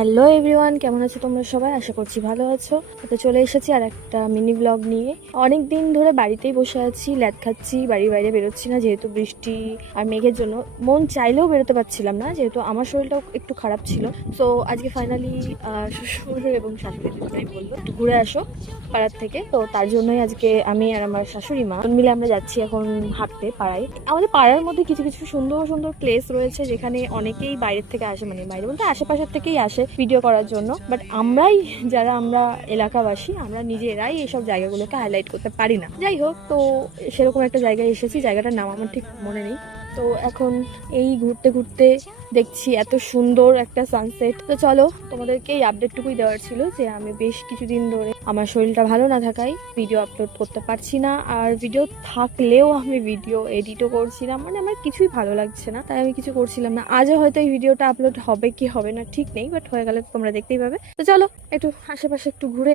Hello everyone, কেমন আছো তোমরা সবাই? আশা করছি ভালো আছো। তো চলে এসেছি আর একটা মিনি ব্লগ নিয়ে। অনেক দিন ধরে বাড়িতেই বসে আছি, ল্যাদ খাচ্ছি, বাড়ির বাইরে বেরোচ্ছি না যেহেতু বৃষ্টি আর মেঘের জন্য। মন চাইলেও বেরোতে পারছিলাম না যেহেতু আমার শরীরটাও একটু খারাপ ছিল। তো আজকে ফাইনালি শ্বশুর এবং শাশুড়ি দুজনেই বললো একটু ঘুরে আসো পাড়ার থেকে। তো তার জন্যই আজকে আমি আর আমার শাশুড়ি মা মিলে আমরা যাচ্ছি এখন হাঁটতে পাড়ায়। আমাদের পাড়ার মধ্যে কিছু কিছু সুন্দর সুন্দর প্লেস রয়েছে যেখানে অনেকেই বাইরের থেকে আসে, মানে বাইরে বলতে আশেপাশের থেকেই আসে ভিডিও করার জন্য। বাট আমরা এলাকাবাসী আমরা নিজেরাই এইসব জায়গাগুলোকে হাইলাইট করতে পারি না। যাই হোক, তো সেরকম একটা জায়গায় এসেছি, জায়গাটার নাম আমার ঠিক মনে নেই। তো এখন এই ঘুরতে ঘুরতে দেখছি এত সুন্দর একটা সানসেট। তো চলো, তোমাদেরকে এই আপডেটটুকুই দেওয়ার ছিল যে আমি বেশ কিছুদিন ধরে আমার শরীরটা ভালো না থাকায় ভিডিও আপলোড করতে পারছি না, আর ভিডিও থাকলেও আমি ভিডিও এডিটও করছিলাম, মানে আমার কিছুই ভালো লাগছে না, তাই আমি কিছু করছিলাম না। আজও হয়তো এই ভিডিওটা আপলোড হবে কি হবে না ঠিক নেই, বাট হয়ে গেলে তোমরা দেখতেই পাবে। তো চলো একটু আশেপাশে একটু ঘুরে